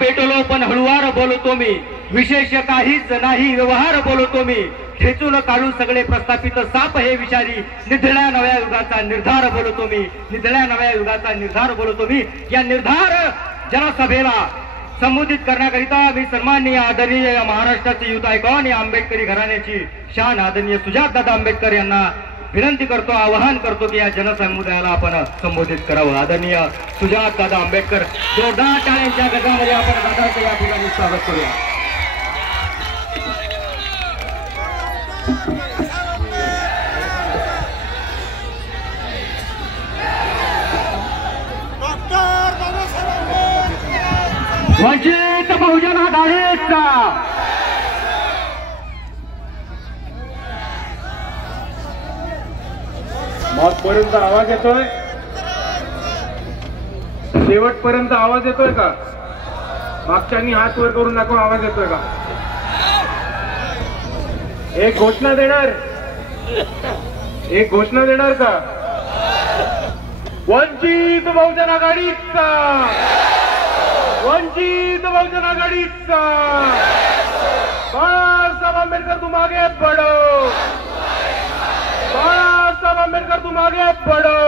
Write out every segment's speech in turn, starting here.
पेटलो पण हळुवार बोलतो मी, विशेष काहीच नाही व्यवहार बोलतो मी, खेचून काढून सगळे प्रस्थापित साप हे विषारी, निधड्या नव्या युगाचा निर्धार बोलतो मी, निधड्या नव्या युगाचा निर्धार बोलतो मी। या निर्धार जनसभेला संबोधित करण्याकरिता मी सन्माननीय आदरणीय महाराष्ट्राचे युथ आयकॉन या आंबेडकरी घराण्याची शान आदरणीय सुजातदादा आंबेडकर यांना विनंती करतो, आवाहन करतो की या जनसमुदायाला आपण संबोधित करावं। आदरणीय सुजातदादा आंबेडकर, जोरदार टाळ्यांच्या गजरामध्ये आपण दादाचं या ठिकाणी स्वागत करूया। वंचित बहुजन आघाडीचा मगपर्यंत आवाज येतोय, शेवटपर्यंत आवाज येतोय का? मागच्यांनी हात वर करून दाखवा, आवाज येतोय का? एक घोषणा देणार, एक घोषणा देणार का? वंचित बहुजन आघाडीचा, वंचित बहुजन आघाडीचा, बाळासाहेब आंबेडकर तुम आगे बढ़ो, बाळासाहेब आंबेडकर तुम आगे बढ़ो,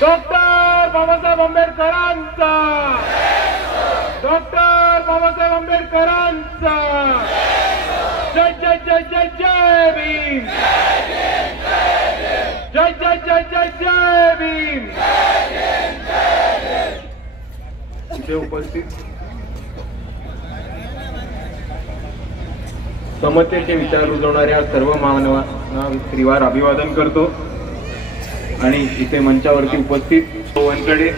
डॉक्टर बाबासाहेब आंबेडकरांचा, डॉक्टर बाबासाहेब आंबेडकरांचा, जय जय जय जय जय भीम, जय जय जय जय जय भीम। इथे उपस्थित समतेचे विचार रुजवणाऱ्या सर्व मानवांना त्रिवार अभिवादन करतो आणि इथे मंचावरती उपस्थित वनकडे,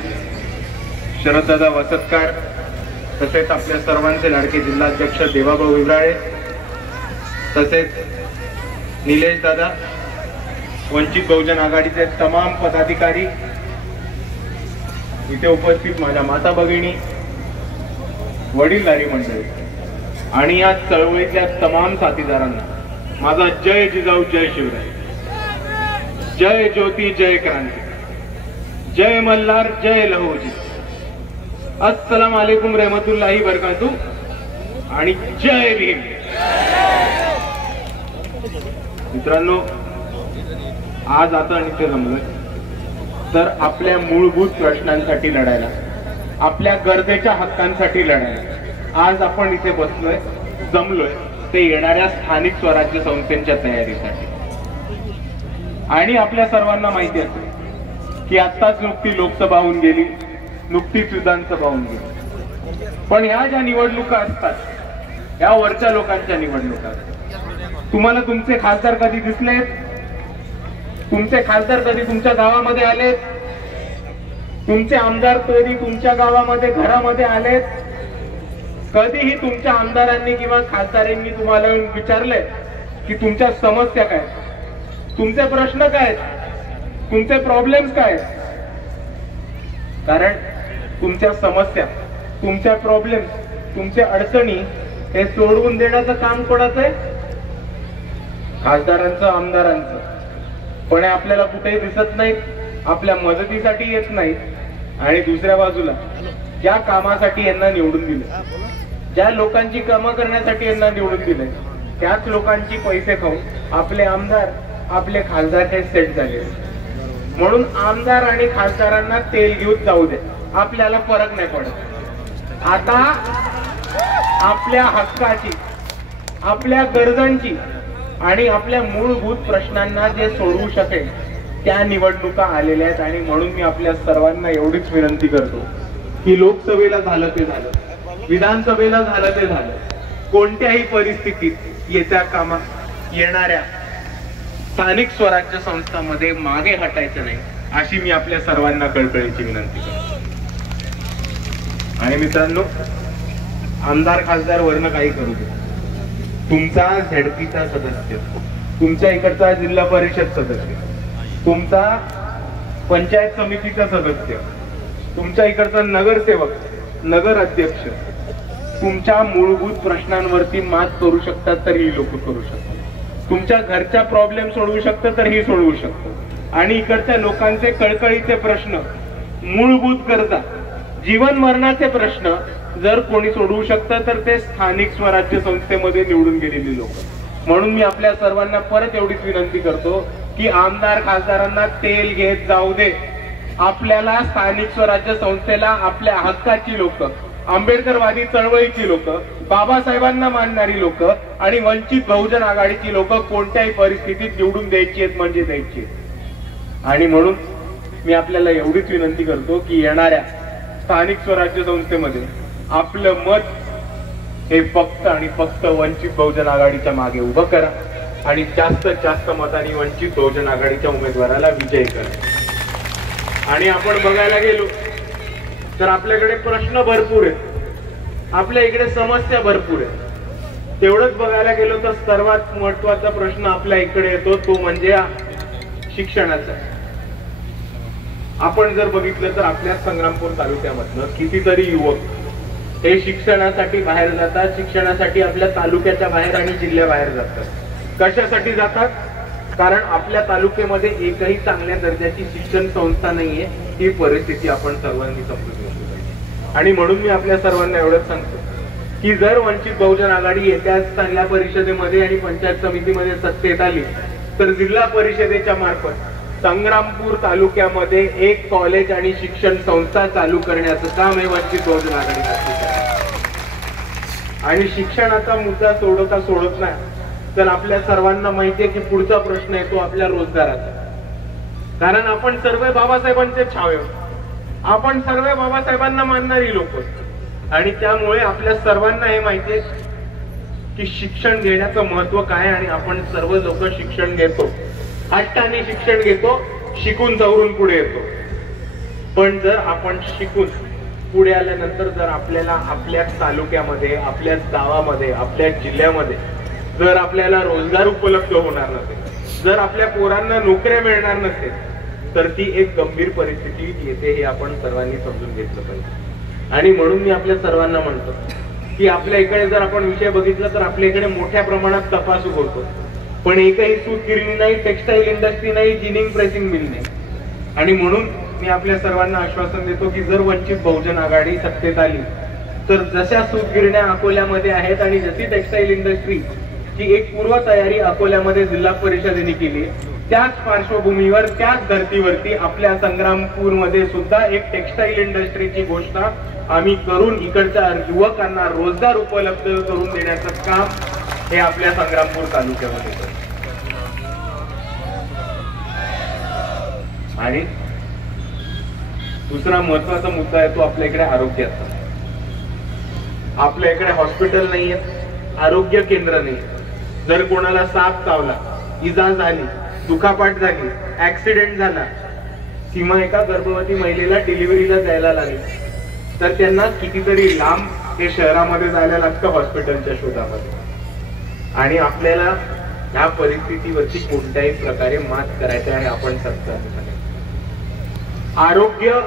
शरददादा वसतकार, तसेच आपल्या सर्वांचे लाडके जिल्हाध्यक्ष देवाभाऊ विब्राळे, तसेच निलेश दादा, वंचित बहुजन आघाडीचे तमाम पदाधिकारी, इथे उपस्थित माझ्या माता भगिनी, वडीलधारी मंडळी आणि या चळवळीतल्या तमाम साथीदारांना माझा जय जिजाऊ, जय शिवराय, जय ज्योती, जय क्रांती, जय मल्हार, जय लहोजी, अस्सलाम वालेकुम रहमतुल्लाही बरकातू आणि जय भीम। मित्रांनो, आज आपण इथे जमलोय तर आपल्या मूलभूत प्रश्नांसाठी लढायला, आपल्या गरजेच्या हक्कांसाठी लढायला आज आपण इथे बसलोय, जमलोय ते येणाऱ्या स्थानिक स्वराज्य संस्थांच्या तयारीसाठी। आणि आपल्या सर्वांना माहिती असेल की आत्ताच नुकती लोकसभा होऊन गेली, नुकतीच विधानसभा होऊन गेली, पण ह्या ज्या निवडणुका असतात या वरच्या लोकांच्या निवडणुका असतात। तुम्हाला तुमचे खासदार कधी दिसलेत? तुमचे खासदार कधी तुमच्या गावामध्ये आलेत? तुमचे आमदार कधी तुमच्या गावामध्ये घरामध्ये आलेत? कधीही तुमच्या आमदारांनी किंवा खासदारांनी तुम्हाला विचारले की तुमच्या समस्या काय, तुमचे प्रश्न काय, तुमचे प्रॉब्लेम्स काय? कारण तुमच्या समस्या, तुमच्या प्रॉब्लेम्स, तुमच्या अडचणी हे सोडवून देण्याचं काम कोणाचं आहे? खासदारांचं, आमदारांचं। पण आपल्याला कुठेही दिसत नाहीत, आपल्या मदतीसाठी येत नाहीत। आणि दुसऱ्या बाजूला ज्या कामासाठी यांना निवडून दिले, ज्या लोकांची कामं करण्यासाठी यांना निवडून दिले, त्याच लोकांची पैसे खाऊन आपले आमदार, आपले खासदार हे सेट झाले। म्हणून आमदार आणि खासदारांना तेल घेऊन जाऊ दे, आपल्याला फरक नाही पडत। आता आपल्या हक्काची, आपल्या गरजांची आणि आपल्या मूलभूत प्रश्नांना जे सोडवू शकेल त्या निवडणुका आलेल्या आहेत। आणि म्हणून मी आपल्या सर्वांना एवढीच विनंती करतो की लोकसभेला झालं ते झालं, विधानसभेला झालं ते झालं, कोणत्याही परिस्थितीत येणाऱ्या स्थानिक स्वराज्य संस्थांमध्ये मागे हटायचं नाही, अशी मी आपल्या सर्वांना कळकळीची विनंती करतो। आणि मित्रांनो, आमदार खासदार वरनं काही करू दे, तुमचा झेडपीचा सदस्य, तुमच्या इकडचा जिल्हा परिषद सदस्य, तुमचा पंचायत समितीचा सदस्य, तुमच्या इकडचा नगरसेवक, नगर अध्यक्ष तुमच्या मूलभूत प्रश्नांवरती मात करू शकतात तर ही लोक करू शकतात, तुमच्या घरच्या प्रॉब्लेम सोडवू शकतात तर ही सोडवू शकतात। आणि इकडच्या लोकांचे कळकळीचे प्रश्न, मूलभूत गरजा जीवन मरणाचे प्रश्न जर कोणी सोडवू शकतं तर ते स्थानिक स्वराज्य संस्थेमध्ये निवडून गेलेली लोक. म्हणून मी आपल्या सर्वांना परत एवढीच विनंती करतो की आमदार खासदारांना तेल घेत जाऊ दे. आपल्याला स्थानिक स्वराज्य संस्थेला आपल्या हक्काची लोक, आंबेडकरवादी चळवळीची लोक, बाबासाहेबांना मानणारी लोक आणि वंचित बहुजन आघाडीची लोक कोणत्याही परिस्थितीत निवडून द्यायची आहेत म्हणजे द्यायची आहेत. आणि म्हणून मी आपल्याला एवढीच विनंती करतो की येणाऱ्या स्थानिक स्वराज्य संस्थेमध्ये आपलं मत हे फक्त आणि फक्त वंचित बहुजन आघाडीच्या मागे उभं करा आणि जास्तीत जास्त मतांनी वंचित बहुजन आघाडीच्या उमेदवाराला विजयी करा. आणि आपण बघायला गेलो तर आपल्याकडे प्रश्न भरपूर आहेत, आपल्या इकडे समस्या भरपूर आहेत. तेवढंच बघायला गेलो तर सर्वात महत्वाचा प्रश्न आपल्या इकडे येतो तो म्हणजे शिक्षणाचा. आपण जर बघितलं तर आपल्या संग्रामपूर तालुक्यामधनं कितीतरी युवक हे शिक्षणासाठी बाहेर जातात, शिक्षणासाठी आपल्या तालुक्याच्या बाहेर आणि जिल्ह्याबाहेर जातात. कशासाठी जातात? कारण आपल्या तालुक्यामध्ये एकही चांगल्या दर्जाची शिक्षण संस्था नाहीये. ही परिस्थिती आपण सर्वांनी समजून घेतली पाहिजे. आणि म्हणून मी आपल्या सर्वांना एवढंच सांगतो की जर वंचित बहुजन आघाडी येत्या जिल्हा परिषदेमध्ये आणि पंचायत समितीमध्ये सत्तेत आली तर जिल्हा परिषदेच्या मार्फत संग्रामपूर तालुक्यामध्ये एक कॉलेज आणि शिक्षण संस्था चालू करण्याचं काम हे वंचित बहुजन आघाडी करते. आणि शिक्षणाचा मुद्दा सोडत नाही तर आपल्या सर्वांना माहितीये की पुढचा प्रश्न येतो आपल्या रोजगाराचा. कारण आपण सर्व बाबासाहेबांचे छावे, आपण सर्व बाबासाहेबांना मानणारी लोक आणि त्यामुळे आपल्या सर्वांना हे माहितीये की शिक्षण घेण्याचं महत्व काय आणि आपण सर्व लोक शिक्षण घेतो, हट्टाने शिक्षण घेतो, शिकून सवरून पुढे येतो. पण जर आपण शिकून पुढे आल्यानंतर जर आपल्याला आपल्या तालुक्यामध्ये, आपल्या गावामध्ये, आपल्या जिल्ह्यामध्ये जर आपल्याला रोजगार उपलब्ध होणार नसेल, जर आपल्या पोरांना नोकऱ्या मिळणार नसेल तर ती एक गंभीर परिस्थिती येते हे आपण सर्वांनी समजून घेतलं पाहिजे. आणि म्हणून मी आपल्या सर्वांना म्हणतो की आपल्या इकडे जर आपण विषय बघितला तर आपल्या इकडे मोठ्या प्रमाणात तपासू होतो, पण एकही सूत गिरणी नाही, टेक्सटाईल इंडस्ट्री नाही, जिनिंग प्रेसिंग मिल नाही. आणि म्हणून मी आपल्या सर्वांना आश्वासन देतो की जर वंचित बहुजन आघाडी सत्तेत आली तर जशा सूत गिरण्या अकोल्यामध्ये आहेत आणि जशी टेक्सटाईल इंडस्ट्री ची एक पूर्व तयारी अकोल्यामध्ये जिल्हा परिषदेने केली, त्याच पार्श्वभूमीवर त्याच धर्तीवरती आपल्या संग्रामपूरमध्ये सुद्धा एक टेक्सटाईल इंडस्ट्रीची घोषणा आम्ही करून इकडच्या युवकांना रोजगार उपलब्ध करून देण्याचं काम हे आपल्या संग्रामपूर तालुक्यामध्ये करतो. आणि दुसरा महत्वाचा मुद्दा आहे तो आपल्या इकडे आरोग्याचा. आपल्या इकडे हॉस्पिटल नाहीये, आरोग्य केंद्र नाही. जर कोणाला साप चावला, इजा झाली, दुखापत झाली, ऍक्सिडेंट झाला, सीमा एका गर्भवती महिलेला डिलिव्हरीला जायला लागली तर त्यांना कितीतरी लांब हे शहरामध्ये जायला लागतं हॉस्पिटलच्या शोधामध्ये. आणि आपल्याला ह्या परिस्थितीवरती कोणत्याही प्रकारे मात करायचं आहे. आपण सत्य आरोग्य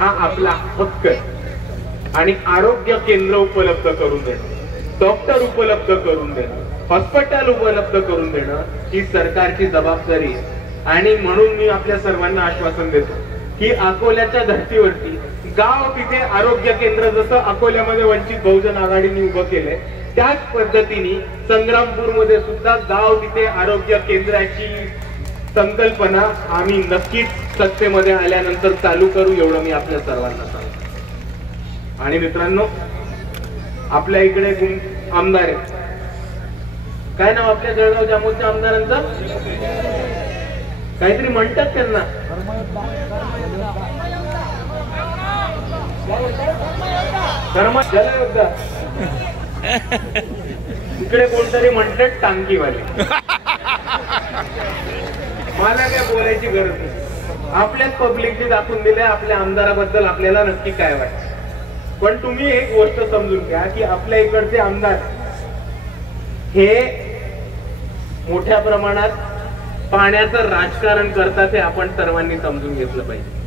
हा आपला हक्क आहे आणि आरोग्य केंद्र उपलब्ध करून देणं, डॉक्टर उपलब्ध करून देणं, हॉस्पिटल उपलब्ध करून देणं ही सरकारची जबाबदारी आहे. आणि म्हणून मी आपल्या सर्वांना आश्वासन देतो की अकोल्याच्या धर्तीवरती गाव तिथे आरोग्य केंद्र जसं अकोल्यामध्ये वंचित बहुजन आघाडीने उभं केलंय त्याच पद्धतीने संग्रामपूर मध्ये सुद्धा गाव तिथे आरोग्य केंद्राची संकल्पना आम्ही नक्कीच सत्तेमध्ये आल्यानंतर चालू करू एवढं मी आपल्या सर्वांना सांगतो. आणि मित्रांनो, आपल्या इकडे आमदार आहेत, काय नाव आपल्या जळगाव जामोदच्या आमदारांचं? काहीतरी म्हणतात त्यांना, जलयोद्धा. इकडे कोणतरी म्हणतात टांकीवाले. मला काय बोलायची गरज नाही, आपल्याच पब्लिकने दाखवून दिले आपल्या आमदाराबद्दल आपल्याला नक्की काय वाटतं. पण तुम्ही एक गोष्ट समजून घ्या की आपल्या इकडचे आमदार हे मोठ्या प्रमाणात पाण्याचं राजकारण करतात हे आपण सर्वांनी समजून घेतलं पाहिजे.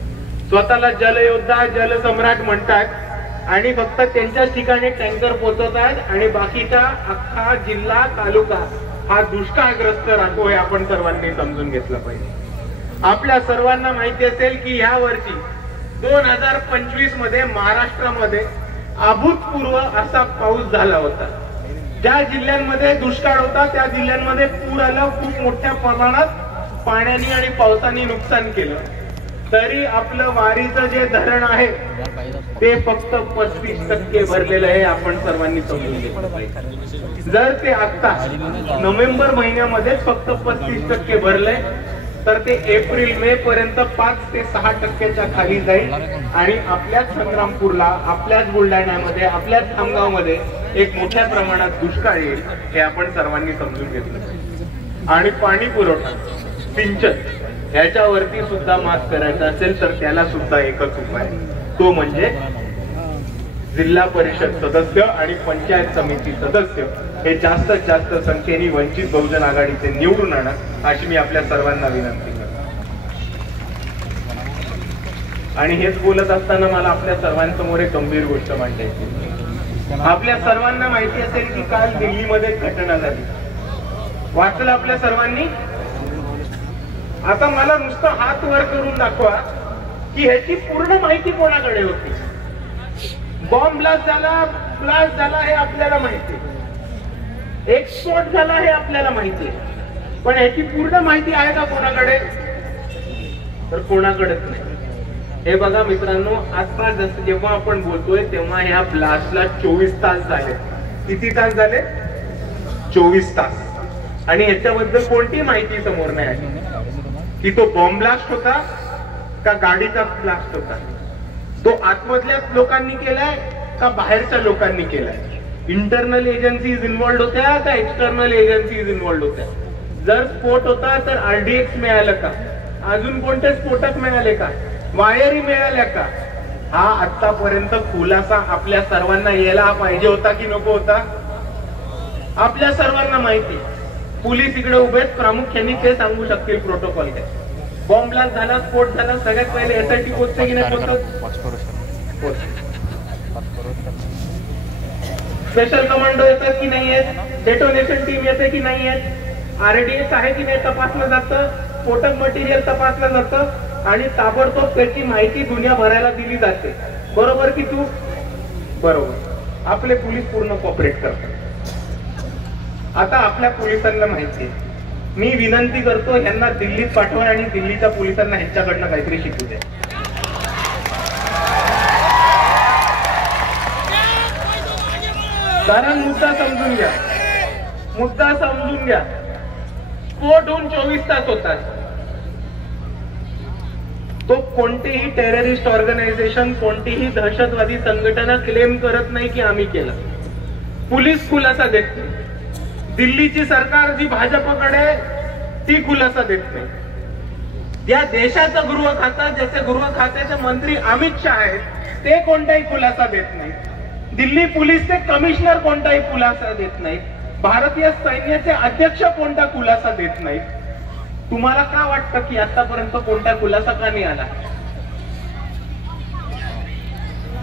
स्वतःला जलयोद्धा, जलसम्राट म्हणतात आणि फक्त त्यांच्याच ठिकाणी टँकर पोहोचवतात आणि बाकीचा अख्खा जिल्हा तालुका हा दुष्काळग्रस्त राहतो हे आपण सर्वांनी समजून घेतलं पाहिजे. आपल्या सर्वांना माहिती असेल की ह्या वर्षी 2025 मध्ये महाराष्ट्रामध्ये अभूतपूर्व असा पाऊस झाला होता. ज्या जिल्ह्यांमध्ये दुष्काळ होता त्या जिल्ह्यांमध्ये पूर आला, खूप मोठ्या प्रमाणात पाण्याने आणि पावसाने नुकसान केलं. तरी आपलं वारीचं जे धरण आहे ते फक्त 35% भरलेलं आहे. आपण सर्वांनी समजून घेतलं पाहिजे. जर ते आता नोव्हेंबर महिन्यामध्ये फक्त 35% भरलंय तर ते एप्रिल मे पर्यंत 5 ते 6% खाली जाईल आणि आपल्याच संग्रामपूरला, आपल्याच बुलढाण्यामध्ये, आपल्याच खामगावमध्ये एक मोठ्या प्रमाणात दुष्काळ येईल हे आपण सर्वांनी समजून घेतलं. आणि पाणी पुरवठा, सिंचन ह्याच्यावरती सुद्धा मात करायचं असेल तर त्याला सुद्धा एकच उपाय, तो म्हणजे जिल्हा परिषद सदस्य आणि पंचायत समिती सदस्य हे जास्तीत जास्त संख्येने वंचित बहुजन आघाडीचे निवडून आणा अशी मी आपल्या सर्वांना विनंती करतो. आणि हेच बोलत असताना मला आपल्या सर्वांसमोर एक गंभीर गोष्ट मांडायची. आपल्या सर्वांना माहिती असेल की काल दिल्लीमध्ये घटना झाली, वाचलं आपल्या सर्वांनी. आता मला नुसतं हात वर करून दाखवा की ह्याची पूर्ण माहिती कोणाकडे होती. बॉम्ब ब्लास्ट झाला हे आपल्याला माहिती, एक्सपोर्ट झाला हे आपल्याला माहिती, पण ह्याची पूर्ण माहिती आहे का कोणाकडे? तर कोणाकडेच नाही. हे बघा मित्रांनो, आता जसं जेव्हा आपण बोलतोय तेव्हा ह्या ब्लास्टला 24 तास झाले. किती तास झाले? 24 तास. आणि ह्याच्याबद्दल कोणती माहिती समोर नाही आली की तो बॉम्ब ब्लास्ट होता का गाडीचा ब्लास्ट होता, तो आतमधल्या लोकांनी केलाय का बाहेरच्या लोकांनी केलाय, इंटरनल एजन्सीज इन्व्हॉल्ड होत्या का एक्सटर्नल एजन्सीज इन्व्हॉल्ड होत्या. जर स्फोट होता तर RDX मिळालं का, अजून कोणते स्फोटक मिळाले का, वायरी मिळाल्या का, हा आतापर्यंत खुलासा आपल्या सर्वांना यायला पाहिजे होता की नको होता? आपल्या सर्वांना माहिती. पोलीस इकडे उभेत, प्रामुख्याने ते सांगू शकतील प्रोटोकॉल काय. बॉम्ब ब्लास्ट झाला, स्फोट झाला, सगळ्यात पहिले SIT पोहोचते की नाही पोहोचत? स्पेशल कमांडो येतात की नाही येत? डेटोनेशन टीम येते की नाही येत? RDX आहे की नाही तपासलं जातं, स्फोटक मटेरियल तपासलं जातं आणि ताबडतोब त्याची माहिती दुनियाभराला दिली जाते. बरोबर की तू? बरोबर. आपले पोलीस पूर्ण कॉपरेट करतात. आता आपल्या पोलिसांना माहिती आहे. मी विनंती करतो यांना दिल्लीत पाठवा आणि दिल्लीच्या पोलिसांना ह्यांच्याकडनं काहीतरी शिकू द्या. कारण मुद्दा समजून घ्या, मुद्दा समजून घ्या. स्फोट होऊन 24 तास होतात. तो कोणतेही टेररिस्ट ऑर्गनायझेशन, कोणतीही दहशतवादी संघटना क्लेम करत नाही की आम्ही केलं. पोलीस खुलासा देत नाही. दिल्लीची सरकार जी भाजपकडे ती खुलासा देत नाही. या देशाचं गृह खातं, ज्याचे गृह खात्याचे मंत्री अमित शहा आहेत, ते कोणताही खुलासा देत नाही. दिल्ली पोलीसचे कमिशनर कोणताही खुलासा देत नाही. भारतीय सैन्याचे अध्यक्ष कोणता खुलासा देत नाही. तुम्हाला का वाटतं की आतापर्यंत कोणता खुलासा का नाही आला?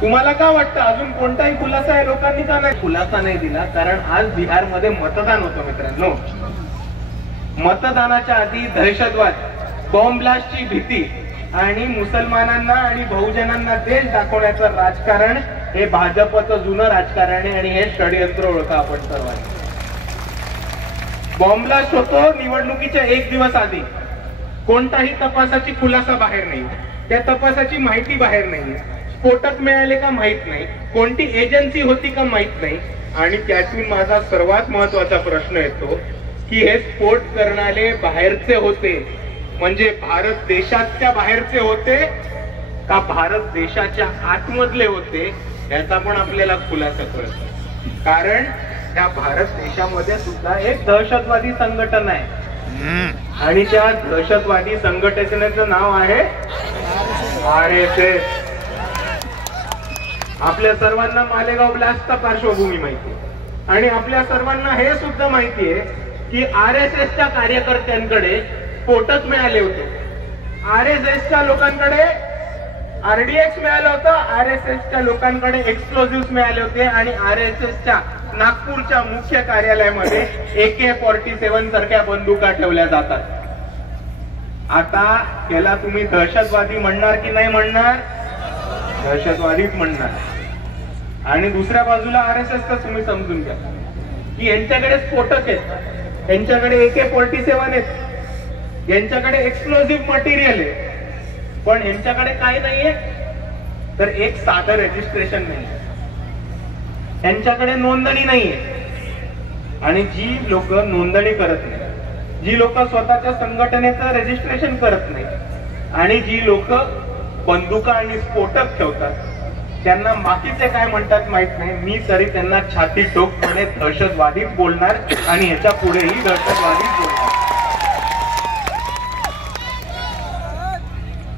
तुम्हाला का वाटतं अजून कोणताही खुलासा आहे लोकांनी का नाही खुलासा नाही दिला? कारण आज बिहारमध्ये मतदान होतं मित्रांनो. मतदानाच्या आधी दहशतवाद, बॉम्ब ब्लास्टची भीती आणि मुसलमानांना आणि बहुजनांना देश दाखवण्याचं राजकारण हे भाजपचं जुनं राजकारण आहे आणि हे षडयंत्र ओळखा आपण सर्वांनी. बॉम्ब ब्लास्ट होतो निवडणुकीच्या 1 दिवस आधी. कोणताही तपासाची खुलासा बाहेर नाही, त्या तपासाची माहिती बाहेर नाही, स्फोटक मिळाले का माहित नाही, कोणती एजन्सी होती का माहित नाही. आणि त्यातून माझा सर्वात महत्वाचा प्रश्न येतो की हे स्फोट करणारे बाहेरचे होते म्हणजे भारत देशाच्या बाहेरचे होते का भारत देशाच्या आतमधले होते, याचा पण आपल्याला खुलासा कळतो. कारण त्या भारत देशामध्ये सुद्धा एक दहशतवादी संघटना आहे आणि त्या दहशतवादी संघटनेचं नाव आहे RSS. आपल्या सर्वांना मालेगाव ब्लास्टचा पार्श्वभूमी माहिती आहे आणि आपल्या सर्वांना हे सुद्धा माहिती आहे की RSSच्या कार्यकर्त्यांकडे स्फोटक मिळाले होते, RSSच्या लोकांकडे RDX मिळालं होतं, RSSच्या लोकांकडे एक्सप्लोजिव्ह मिळाले होते आणि RSSच्या नागपूरच्या मुख्य कार्यालयामध्ये AK-47 सारख्या बंदुका ठेवल्या जातात. आता याला तुम्ही दहशतवादी म्हणणार की नाही म्हणणार? दहशतवादीच म्हणणार. आणि दुसऱ्या बाजूला आरएसएसचा तुम्ही समजून घ्या की यांच्याकडे स्फोटक आहेत, यांच्याकडे AK-47 आहेत, यांच्याकडे एक्सप्लोजिव्ह मटेरियल आहे, पण यांच्याकडे काय नाहीये तर एक साधं रजिस्ट्रेशन नाही, यांच्याकडे नोंदणी नाहीये. आणि जी लोक नोंदणी करत नाही, जी लोक स्वतःच्या संघटनेचं रजिस्ट्रेशन करत नाही आणि जी लोक बंदुका आणि स्फोटक ठेवतात, त्यांना बाकीचे काय म्हणतात माहित नाही, मी तरी त्यांना छाती ठोकपणे दहशतवादीच बोलणार आणि याच्या पुढेही दहशतवादीच बोलणार.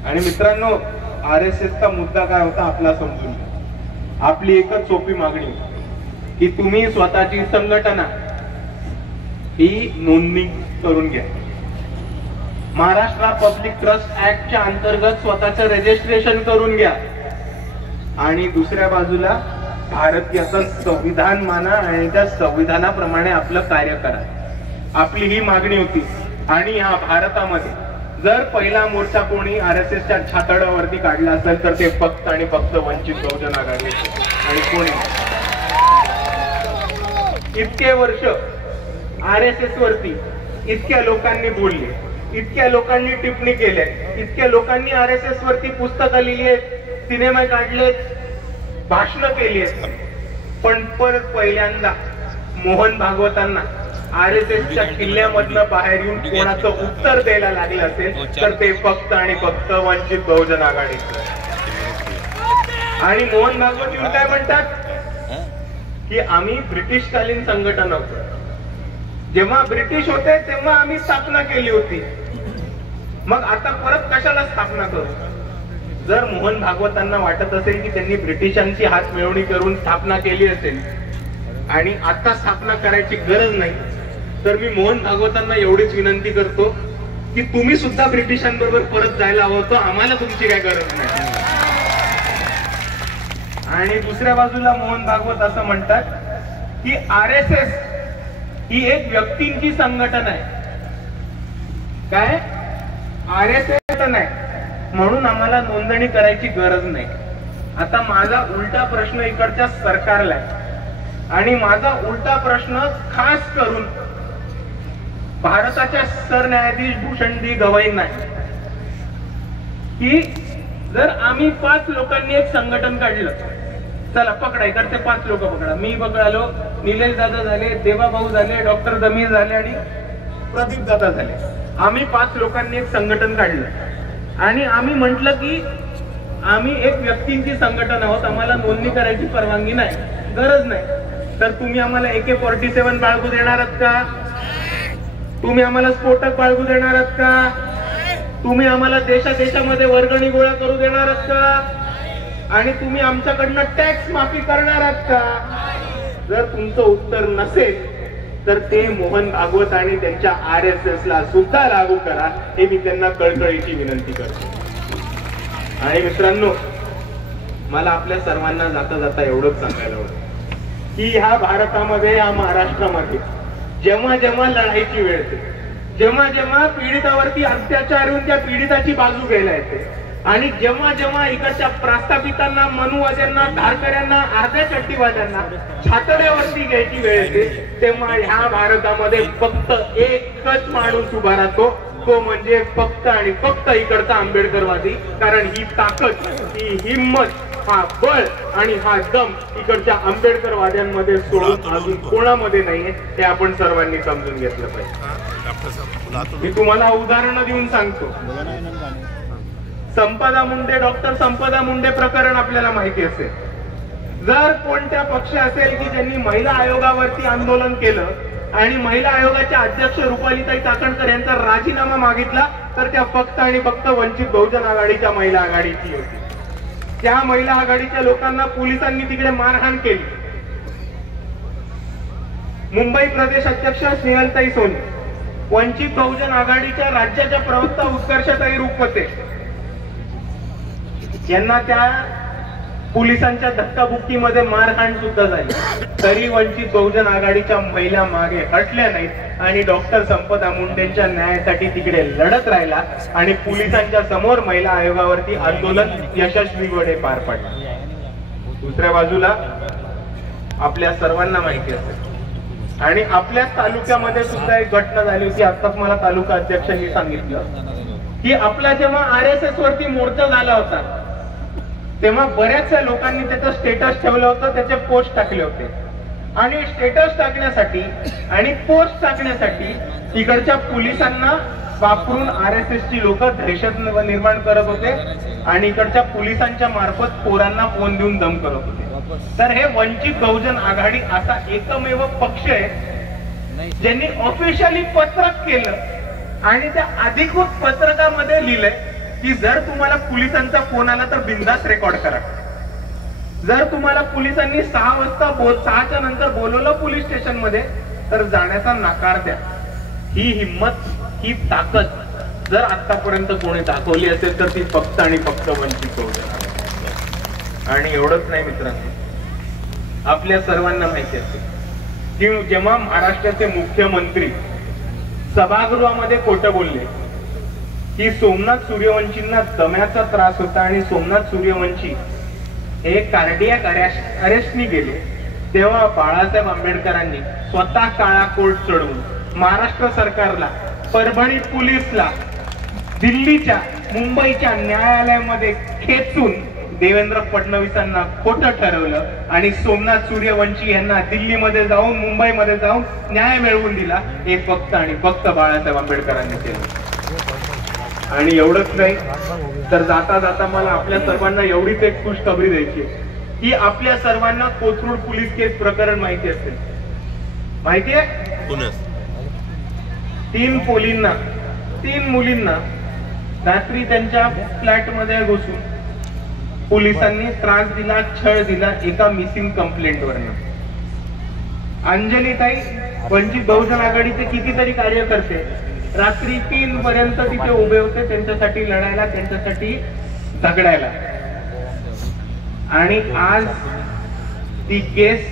आणि मित्रांनो, आरएसएसचा मुद्दा काय होता आपला समजून घ्या. आपली एकच सोपी मागणी होती की तुम्ही स्वतःची संघटना ही नोंदणी करून घ्या. महाराष्ट्र पब्लिक ट्रस्ट ऍक्टच्या अंतर्गत स्वतःचं रजिस्ट्रेशन करून घ्या आणि दुसऱ्या बाजूला भारतीयाचं संविधान माना आणि त्या संविधानाप्रमाणे आपलं कार्य करा. आपली ही मागणी होती. आणि या भारतामध्ये जर पहिला मोर्चा कोणी आरएसएसच्या छातडावरती काढला असेल तर ते फक्त आणि फक्त वंचित बहुजन आघाडी. आणि कोणी इतके वर्ष आरएसएस वरती इतक्या लोकांनी बोलले, इतक्या लोकांनी टिप्पणी केल्या, इतक्या लोकांनी आरएसएस वरती पुस्तकं लिहिली आहेत, सिनेमा काढलेत, भाषणं केली आहेत, पण परत पहिल्यांदा मोहन भागवतांना आरएसएसच्या किल्ल्यामधनं बाहेर येऊन कोणाचं उत्तर द्यायला लागलं असेल तर ते फक्त आणि फक्त वंचित बहुजन आघाडीचं. आणि मोहन भागवत येऊन काय म्हणतात की आम्ही ब्रिटिशकालीन संघटना होतो, जेव्हा ब्रिटिश होते तेव्हा आम्ही स्थापना केली होती, मग आता परत कशाला स्थापना करू. जर मोहन भागवतांना वाटत असेल की त्यांनी ब्रिटिशांची हात मिळवणी करून स्थापना केली असेल आणि आता स्थापना करायची गरज नाही, तर मी मोहन भागवतांना एवढीच विनंती करतो की तुम्ही सुद्धा ब्रिटिशांबरोबर परत जायला हवं होतं, आम्हाला तुमची काय गरज नाही. आणि दुसऱ्या बाजूला मोहन भागवत असं म्हणतात की आरएसएस ही एक व्यक्तींची संघटना आहे. काय आरएसएस नाही म्हणून आम्हाला नोंदणी करायची गरज नाही. आता माझा उलटा प्रश्न इकडच्या सरकारला आहे आणि माझा उलटा प्रश्न खास करून भारताच्या सरन्यायाधीश भूषण डी गवईंना आहे की जर आम्ही 5 लोकांनी एक संघटन काढलं, चला पकडा इकडचे 5 लोक पकडा, मी पकडालो, निलेश दादा झाले, देवाभाऊ झाले, डॉक्टर दमीर झाले आणि प्रदीप दादा झाले. आम्ही 5 लोकांनी एक संघटन काढलं आणि आम्ही म्हटलं की आम्ही एक व्यक्तींची संघटना आहोत, आम्हाला नोंदणी करायची परवानगी नाही, गरज नाही. तर तुम्ही आम्हाला AK-47 बाळगू देणार आहात का? तुम्ही आम्हाला स्फोटक बाळगू देणार आहात का? तुम्ही आम्हाला देशादेशामध्ये वर्गणी गोळा करू देणार आहात का? आणि तुम्ही आमच्याकडनं टॅक्स माफी करणार आहात का? जर तुमचं उत्तर नसेल तर ते मोहन भागवत आणि त्यांच्या आरएसएस ला सुद्धा लागू करा, हे मी त्यांना कळकळीची विनंती करतो. आणि मित्रांनो, मला आपल्या सर्वांना जाता जाता एवढंच सांगायला होतं की ह्या भारतामध्ये, या महाराष्ट्रामध्ये जेव्हा जेव्हा लढाईची वेळ येते, जेव्हा जेव्हा पीडितावरती अत्याचार होऊन त्या पीडिताची बाजू घ्यायला येते आणि जेव्हा जेव्हा इकडच्या प्रस्थापितांना, मनुवाद्यांना, धारकऱ्यांना, अर्ध्या चट्टीवाद्यांना छातड्यावरती घ्यायची वेळ येते, तेव्हा ह्या भारतामध्ये फक्त एकच माणूस उभा राहतो, तो म्हणजे फक्त आणि फक्त इकडचा आंबेडकरवादी. कारण ही ताकद, ही हिंमत, हा बळ आणि हा दम इकडच्या आंबेडकरवाद्यांमध्ये सोडून अजून कोणामध्ये नाहीये, हे आपण सर्वांनी समजून घेतलं पाहिजे. मी तुम्हाला उदाहरणं देऊन सांगतो. संपदा मुंडे, डॉक्टर संपदा मुंडे प्रकरण आपल्याला माहिती असेल. जर कोणत्या पक्ष असेल की ज्यांनी महिला आयोगावरती आंदोलन केलं आणि महिला आयोगाच्या अध्यक्ष रुपालीताई चाकणकर यांचा राजीनामा मागितला, तर त्या फक्त आणि फक्त वंचित बहुजन आघाडीच्या महिला आघाडीची होती. त्या महिला आघाडीच्या लोकांना पोलिसांनी तिकडे मारहाण केली. मुंबई प्रदेश अध्यक्ष स्नेहलताई सोनी, वंचित बहुजन आघाडीच्या राज्याच्या प्रवक्ता उत्कर्षताई रुपवते यांना त्या पोलिसांच्या धक्काबुक्कीमध्ये मारहाण सुद्धा झाली, तरी वंचित बहुजन आघाडीच्या महिला मागे हटल्या नाहीत आणि डॉक्टर संपदा मुंडेंच्या न्यायासाठी तिकडे लढत राहिला आणि पोलिसांच्या समोर महिला आयोगावरती आंदोलन यशस्वीपणे पार पडलं. दुसऱ्या बाजूला आपल्या सर्वांना माहिती असेल आणि आपल्या तालुक्यामध्ये सुद्धा एक घटना झाली होती. आताच मला तालुका अध्यक्षांनी सांगितलं की आपला जेव्हा RSS वरती मोर्चा झाला होता तेव्हा बऱ्याचशा लोकांनी त्याचं स्टेटस ठेवलं होतं, त्याचे पोस्ट टाकले होते आणि स्टेटस टाकण्यासाठी आणि पोस्ट टाकण्यासाठी इकडच्या पोलिसांना वापरून RSS ची लोक दहशत निर्माण करत होते आणि इकडच्या पोलिसांच्या मार्फत पोरांना फोन देऊन दम करत होते. तर हे वंचित बहुजन आघाडी असा एकमेव पक्ष आहे ज्यांनी ऑफिशियली पत्रक केलं आणि त्या अधिकृत पत्रकामध्ये लिहिलंय की जर तुम्हाला पोलिसांचा फोन आला तर बिनधास्त रेकॉर्ड करा. जर तुम्हाला पोलिसांनी 6च्या नंतर बोलवलं पोलीस स्टेशन मध्ये तर जाण्याचा नकार द्या. ही हिंमत, ही ताकद जर आतापर्यंत कोणी दाखवली असेल तर ती फक्त आणि फक्त वंचित बहुजन. आणि एवढंच नाही मित्रांनो, आपल्या सर्वांना माहिती असेल की जेव्हा महाराष्ट्राचे मुख्यमंत्री सभागृहामध्ये खोटं बोलले की सोमनाथ सूर्यवंशींना दम्याचा त्रास होता आणि सोमनाथ सूर्यवंशी हे कार्डियक अरेस्टनी गेले, तेव्हा बाळासाहेब आंबेडकरांनी स्वतः काळा कोट चढवून महाराष्ट्र सरकारला, परभणी पोलीसला, दिल्लीच्या, मुंबईच्या न्यायालयामध्ये खेचून देवेंद्र फडणवीसांना खोटं ठरवलं आणि सोमनाथ सूर्यवंशी यांना दिल्लीमध्ये जाऊन, मुंबईमध्ये जाऊन न्याय मिळवून दिला. हे फक्त आणि फक्त बाळासाहेब आंबेडकरांनी केलं. आणि एवढंच नाही तर जाता जाता मला आपल्या सर्वांना एवढीच एक खुशखबरी द्यायची की आपल्या सर्वांना कोथरूड पोलीस केस प्रकरण माहिती असेल. माहिती आहे? 3 मुलींना रात्री त्यांच्या फ्लॅट मध्ये घुसून पोलिसांनी त्रास दिला, छळ दिला एका मिसिंग कंप्लेंट वरनं. अंजलीताई वंचित बहुजन आघाडीचे कितीतरी कार्यकर्ते रात्री 3 पर्यंत तिथे उभे होते त्यांच्यासाठी लढायला, त्यांच्यासाठी झगडायला. आणि आज ती केस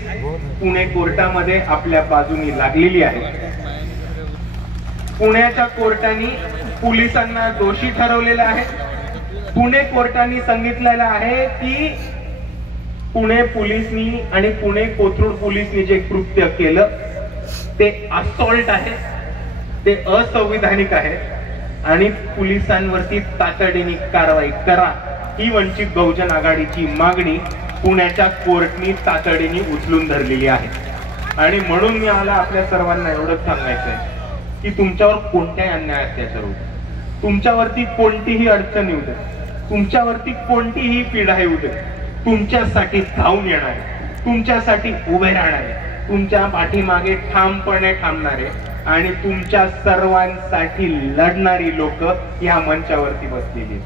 पुणे कोर्टामध्ये आपल्या बाजूनी लागलेली आहे. पुण्याच्या कोर्टाने पोलिसांना दोषी ठरवलेलं आहे. पुणे कोर्टाने सांगितलेलं आहे की पुणे पोलिसनी आणि पुणे कोथरूड पोलिसनी जे कृत्य केलं ते असॉल्ट आहे, ते असंविधानिक आहे आणि पोलिसांवरती तातडीने कारवाई करा ही वंचित बहुजन आघाडीची मागणी पुण्याच्या कोर्टनी तातडीने उचलून धरलेली आहे. आणि म्हणून मी आपल्या सर्वांना एवढंच सांगायचंय की तुमच्यावर कोणत्याही अन्याय अत्याचार होतो, तुमच्यावरती कोणतीही अडचण येऊ दे, तुमच्यावरती कोणतीही पीडा येऊ दे, तुमच्यासाठी धावून येणारे, तुमच्यासाठी उभे राहणारे, तुमच्या पाठीमागे ठामपणे थांबणारे आणि तुमच्या सर्वांसाठी लढणारी लोक या मंचावरती बसलेली,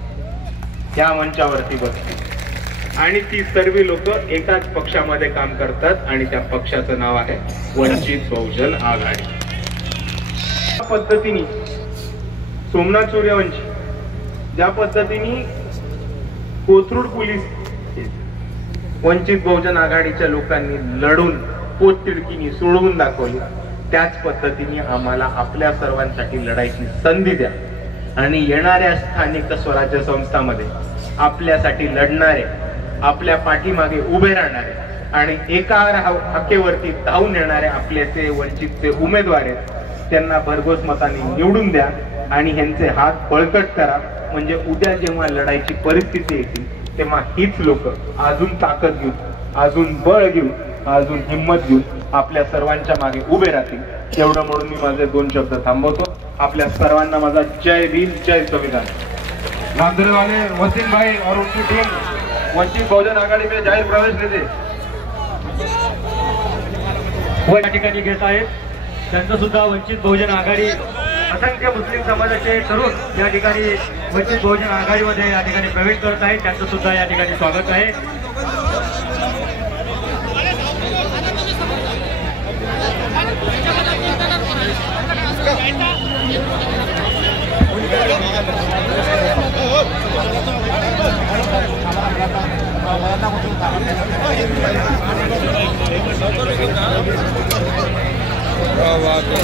या मंचावरती बसली. आणि ती सर्व लोक एकाच पक्षामध्ये काम करतात आणि त्या पक्षाचं नाव आहे वंचित बहुजन आघाडी. त्या पद्धतीने सोमनाथ सूर्यवंशी, ज्या पद्धतीने कोथरूड पोलीस वंचित बहुजन आघाडीच्या लोकांनी लढून पोटतिडकीने सोडवून दाखवली, त्याच पद्धतीने आम्हाला आपल्या सर्वांसाठी लढायची संधी द्या. आणि येणाऱ्या स्थानिक स्वराज्य संस्थांमध्ये आपल्यासाठी लढणारे, आपल्या पाठीमागे उभे राहणारे आणि एका हक्केवरती धावून येणारे आपल्याचे वंचितचे उमेदवार आहेत, त्यांना भरघोस मताने निवडून द्या आणि ह्यांचे हात बळकट करा. म्हणजे उद्या जेव्हा लढायची परिस्थिती येतील तेव्हा हीच लोक अजून ताकद घेऊन, अजून बळ घेऊन, अजून हिंमत घेऊन आपल्या सर्वांच्या मागे उभे राहतील. एवढं म्हणून मी माझे 2 शब्द थांबवतो. आपल्या सर्वांना माझा जय भीम, जय संविधान. नांदरे वाले वसीम भाई और उनकी टीम वंचित बहुजन आघाड़ी में जाहीर प्रवेश देते व या ठिकाणी घेत आहेत. त्यांचं सुद्धा वंचित बहुजन आघाडी, असंख्य मुस्लिम समाजाचे तरुण या ठिकाणी वंचित बहुजन आघाडीमध्ये या ठिकाणी प्रवेश करत आहेत. त्यांचं सुद्धा या ठिकाणी स्वागत आहे. हो क्या बात है।